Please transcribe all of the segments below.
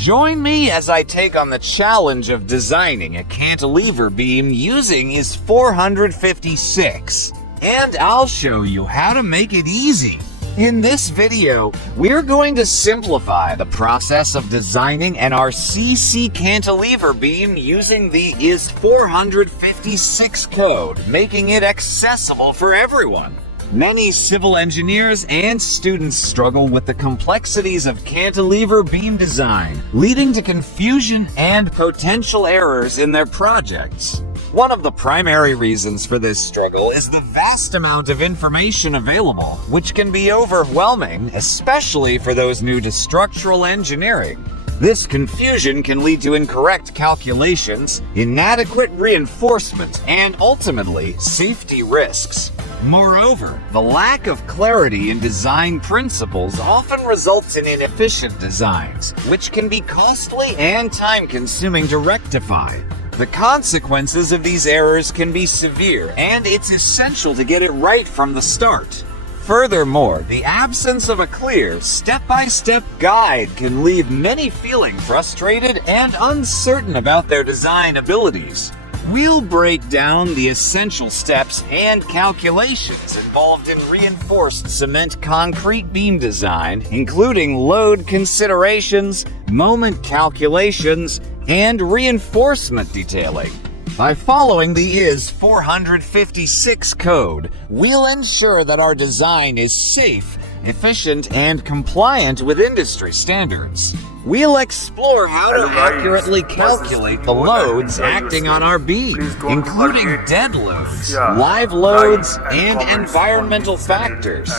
Join me as I take on the challenge of designing a cantilever beam using IS 456, and I'll show you how to make it easy. In this video, we're going to simplify the process of designing an RCC cantilever beam using the IS 456 code, making it accessible for everyone. Many civil engineers and students struggle with the complexities of cantilever beam design, leading to confusion and potential errors in their projects. One of the primary reasons for this struggle is the vast amount of information available, which can be overwhelming, especially for those new to structural engineering. This confusion can lead to incorrect calculations, inadequate reinforcement, and ultimately, safety risks. Moreover, the lack of clarity in design principles often results in inefficient designs, which can be costly and time-consuming to rectify. The consequences of these errors can be severe, and it's essential to get it right from the start. Furthermore, the absence of a clear, step-by-step guide can leave many feeling frustrated and uncertain about their design abilities. We'll break down the essential steps and calculations involved in reinforced cement concrete beam design, including load considerations, moment calculations, and reinforcement detailing. By following the IS 456 code, we'll ensure that our design is safe, efficient, and compliant with industry standards. We'll explore how to accurately calculate the loads acting on our beam, including dead loads, live loads, and environmental factors.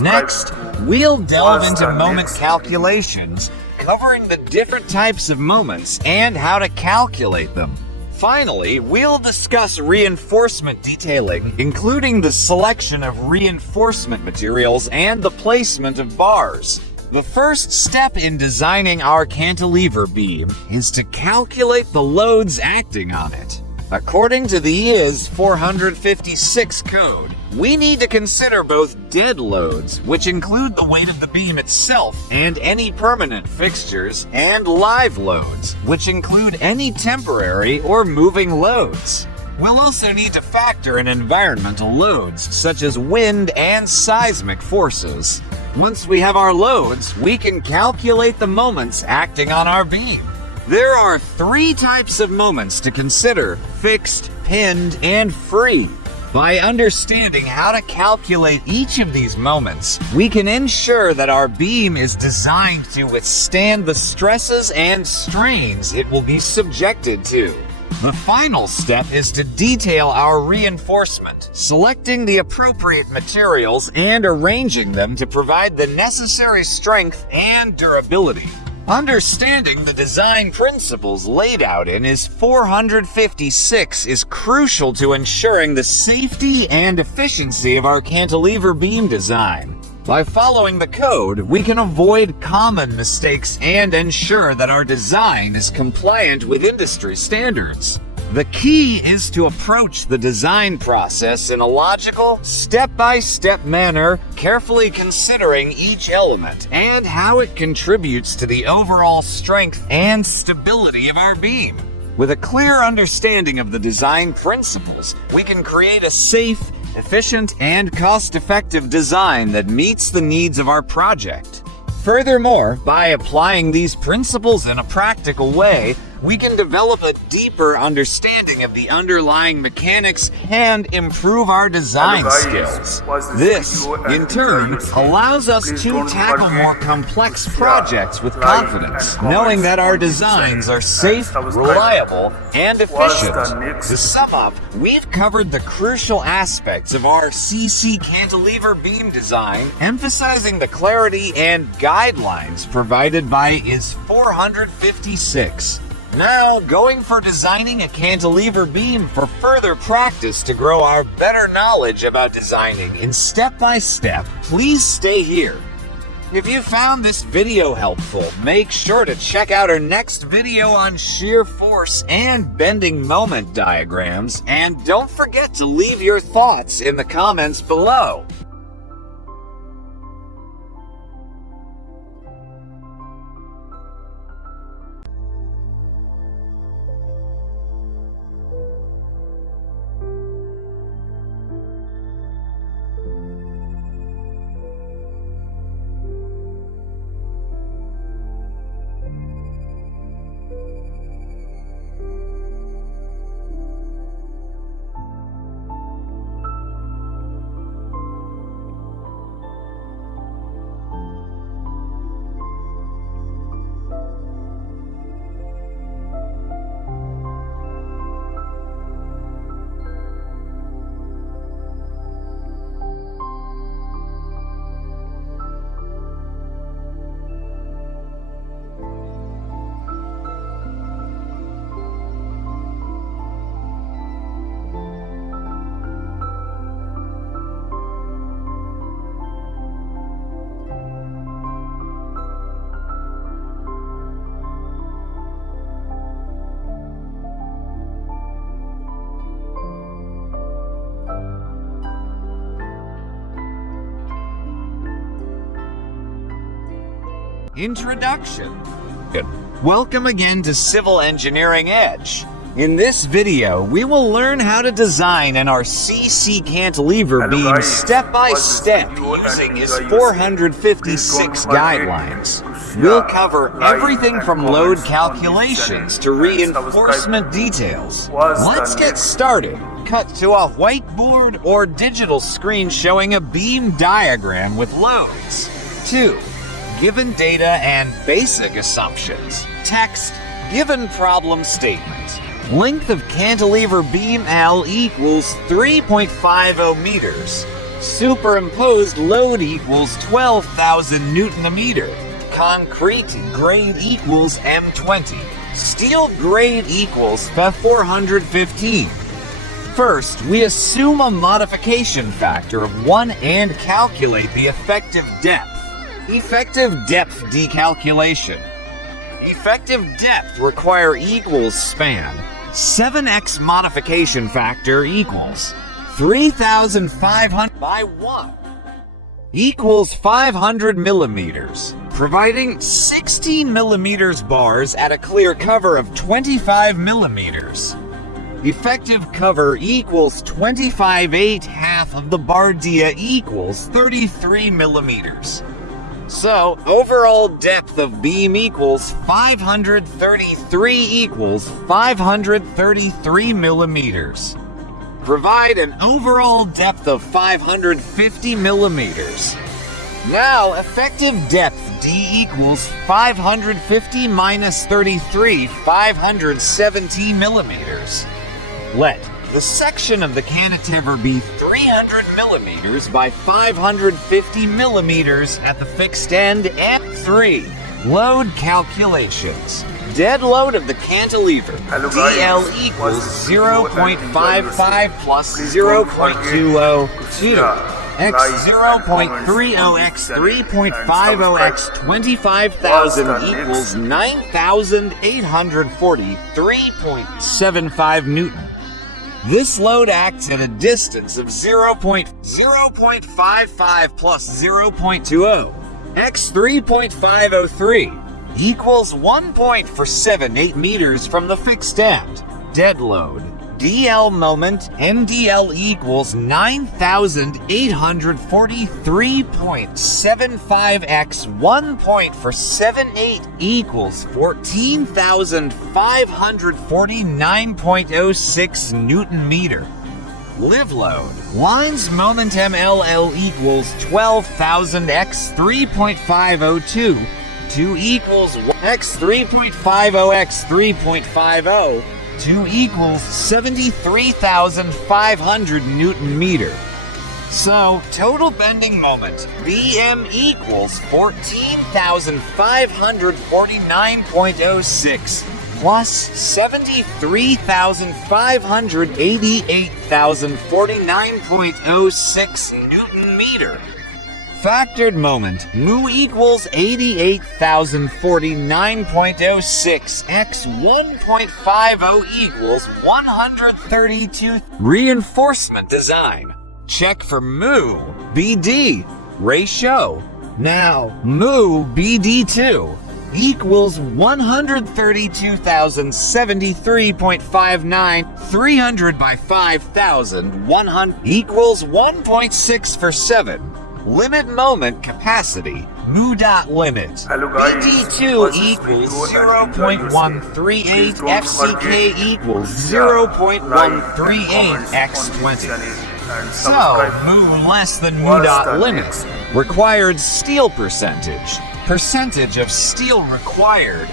Next, we'll delve into moment calculations, covering the different types of moments and how to calculate them. Finally, we'll discuss reinforcement detailing, including the selection of reinforcement materials and the placement of bars. The first step in designing our cantilever beam is to calculate the loads acting on it. According to the IS 456 code, we need to consider both dead loads, which include the weight of the beam itself and any permanent fixtures, and live loads, which include any temporary or moving loads. We'll also need to factor in environmental loads, such as wind and seismic forces. Once we have our loads, we can calculate the moments acting on our beam. There are 3 types of moments to consider: fixed, pinned, and free. By understanding how to calculate each of these moments, we can ensure that our beam is designed to withstand the stresses and strains it will be subjected to. The final step is to detail our reinforcement, selecting the appropriate materials and arranging them to provide the necessary strength and durability. Understanding the design principles laid out in IS 456 is crucial to ensuring the safety and efficiency of our cantilever beam design. By following the code, we can avoid common mistakes and ensure that our design is compliant with industry standards. The key is to approach the design process in a logical, step-by-step manner, carefully considering each element and how it contributes to the overall strength and stability of our beam. With a clear understanding of the design principles, we can create a safe, efficient, and cost-effective design that meets the needs of our project. Furthermore, by applying these principles in a practical way, we can develop a deeper understanding of the underlying mechanics and improve our design skills. This, in turn, allows us to tackle more complex projects with confidence, knowing that our designs are safe, reliable, and efficient. To sum up, we've covered the crucial aspects of RCC cantilever beam design, emphasizing the clarity and guidelines provided by IS 456. Now, going for designing a cantilever beam for further practice to grow our better knowledge about designing in step-by-step, please stay here. If you found this video helpful, make sure to check out our next video on shear force and bending moment diagrams, and don't forget to leave your thoughts in the comments below. Introduction. Welcome again to Civil Engineering Edge. In this video, we will learn how to design an RCC cantilever beam step by step using his 456 guidelines. We'll cover everything from load calculations to reinforcement details. Let's get started. Cut to a whiteboard or digital screen showing a beam diagram with loads. 2. Given data and basic assumptions. Text, given problem statement. Length of cantilever beam L equals 3.50 meters. Superimposed load equals 12,000 Newton a meter. Concrete grade equals M20. Steel grade equals 415. First, we assume a modification factor of 1 and calculate the effective depth. Effective depth decalculation. Effective depth require equals span. 7x modification factor equals 3,500 by 1 equals 500 millimeters, providing 16 millimeters bars at a clear cover of 25 millimeters. Effective cover equals 25/8 half of the bardia equals 33 millimeters. So, overall depth of beam equals 533 equals 533 millimeters. Provide an overall depth of 550 millimeters. Now, effective depth D equals 550 minus 33, 517 millimeters. Let the section of the cantilever be 300 millimeters by 550 millimeters at the fixed end and 3. Load calculations. Dead load of the cantilever. DL equals 0.55 plus 0.202. X 0.30 x 3.50 x 25,000 equals 9,843.75 Newton. This load acts at a distance of 0.55 plus 0.20 x 3.503 equals 1.478 meters from the fixed end. Dead load. DL moment MDL equals 9,843.75 x 1.478 equals 14,549.06 Newton meter. Live load. Lines moment MLL equals 12,000 x 3.502 2 equals x 3.50 x 3.50 2 equals 73,500 Newton meter. So, total bending moment, BM equals 14,549.06 plus 73,588,049.06 Newton meter. Factored moment, mu equals 88,049.06 x 1.50 equals 132. Reinforcement design. Check for mu, BD, ratio. Now, mu, BD2 equals 132,073.59, 300 by 5,100 equals 1.6 for 7. Limit moment capacity, mu dot limit. BD2 equals 0.138, FCK equals 0.138 x20. So, mu less than mu dot limit. Required steel percentage. Percentage of steel required.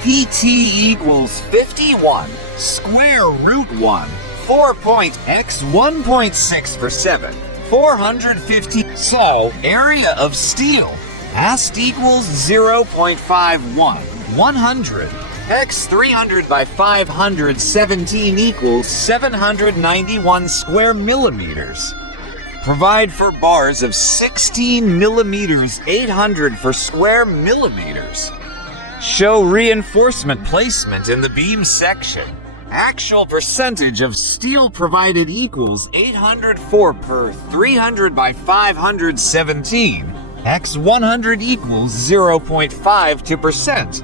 PT equals 51, square root 1, 4.x 1.6 for 7. 450. So, area of steel. Ast equals 0.51. 100. X 300 by 517 equals 791 square millimeters. Provide for bars of 16 millimeters, 800 for square millimeters. Show reinforcement placement in the beam section. Actual percentage of steel provided equals 804 per 300 by 517. x 100 equals 0.5 to percent.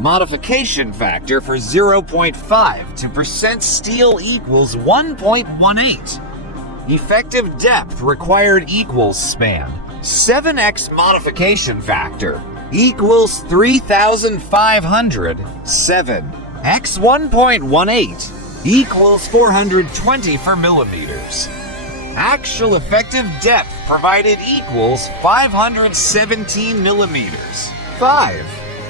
Modification factor for 0.5 to percent steel equals 1.18. Effective depth required equals span. 7x modification factor equals 3,500. 7 x 1.18 equals 424 millimeters. Actual effective depth provided equals 517 millimeters. 5.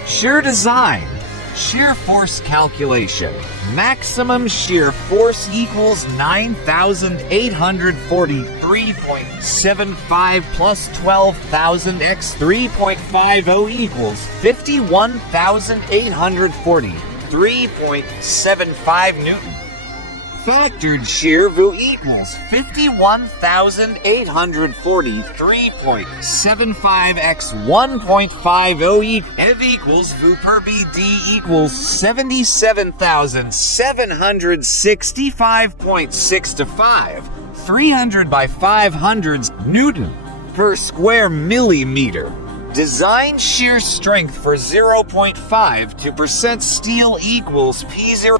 Shear design. Shear force calculation. Maximum shear force equals 9,843.75 plus 12,000 x 3.50 equals 51,843.75 Newton. Factored shear VU equals 51,843.75 x 1.50 Ev equals VU per BD equals 77,765.65. 300 by 500 Newton per square millimeter. Design shear strength for 0.5 to percent steel equals P0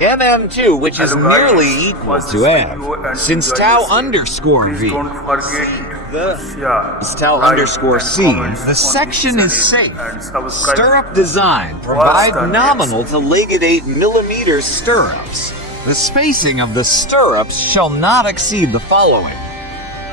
mm2, which is nearly equal to F. Since tau underscore V is tau underscore C, the section is safe. Stirrup design provide nominal to legged 8 mm stirrups. The spacing of the stirrups shall not exceed the following.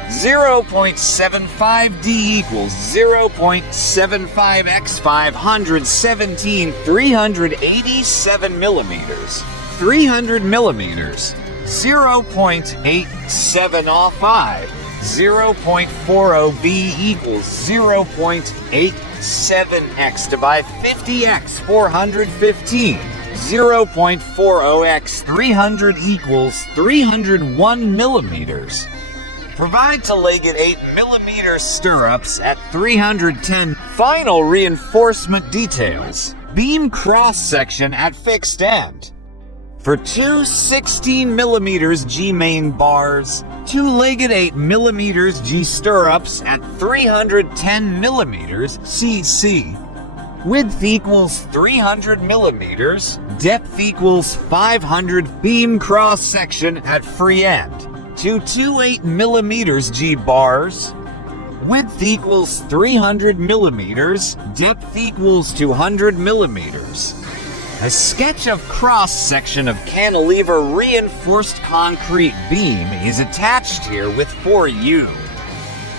0.75D equals 0.75 x 517 387 millimeters. 300 millimeters. 0.8705. 0.40B equals 0.87x divided 50x 415. 0.40x 300 equals 301 millimeters. Provide to legged 8 mm stirrups at 310. Final reinforcement details. Beam cross-section at fixed end. For two 16 mm G main bars, two legged 8 mm G stirrups at 310 mm CC. Width equals 300 millimeters. Depth equals 500. Beam cross-section at free end. To 28 millimeters G bars. Width equals 300 millimeters. Depth equals 200 millimeters. A sketch of cross-section of cantilever reinforced concrete beam is attached here with 4U.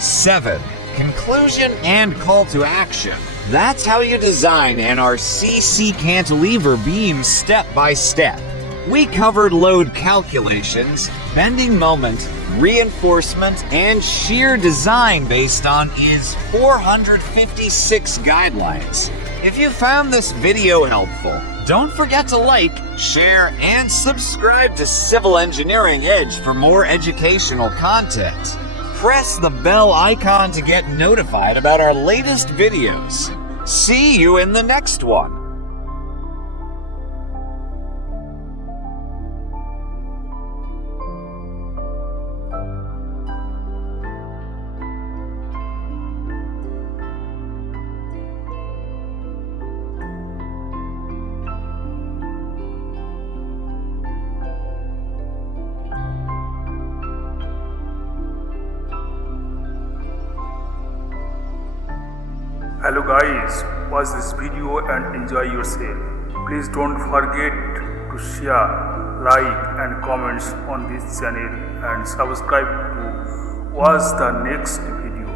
7. Conclusion and call to action. That's how you design an RCC cantilever beam step by step. We covered load calculations, bending moment, reinforcement, and shear design based on IS 456 guidelines. If you found this video helpful, don't forget to like, share, and subscribe to Civil Engineering Edge for more educational content. Press the bell icon to get notified about our latest videos. See you in the next one. Hello guys, watch this video and enjoy yourself. Please don't forget to share, like and comments on this channel and subscribe to watch the next video.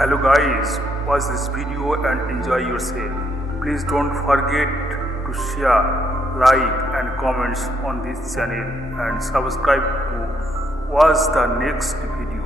Hello guys, watch this video and enjoy yourself. Please don't forget to share, like and comments on this channel and subscribe to watch the next video.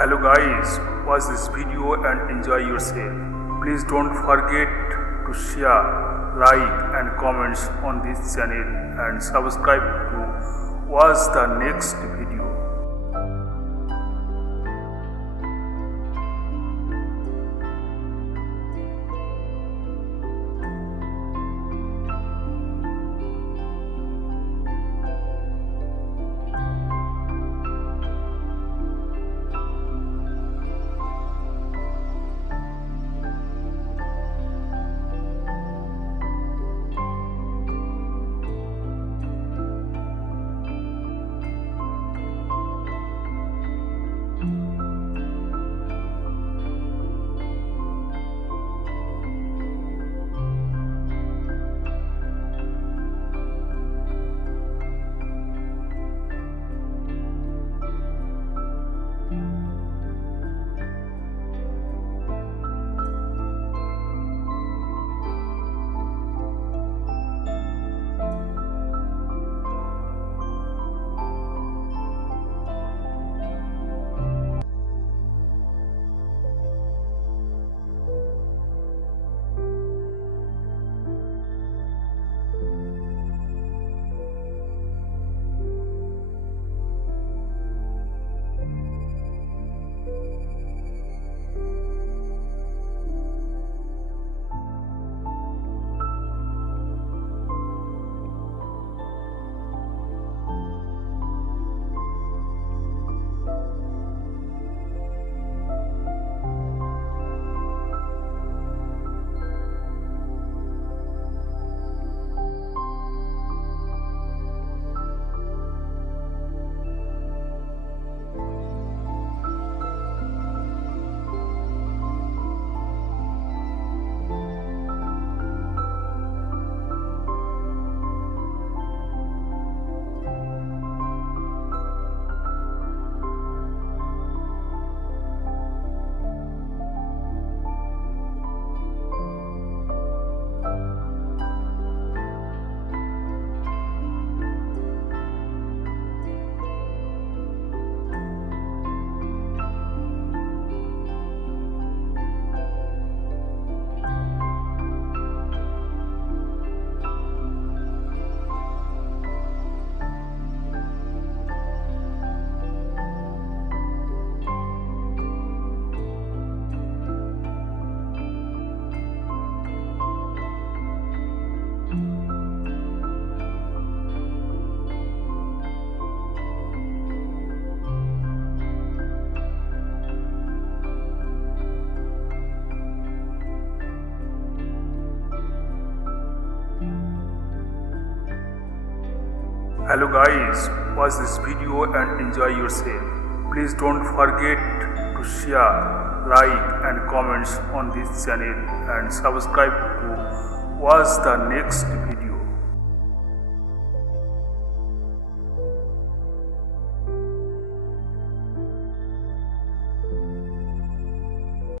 Hello guys, watch this video and enjoy yourself. Please don't forget to share, like and comments on this channel and subscribe to watch the next video. Hello guys, watch this video and enjoy yourself. Please don't forget to share, like and comments on this channel and subscribe to watch the next video.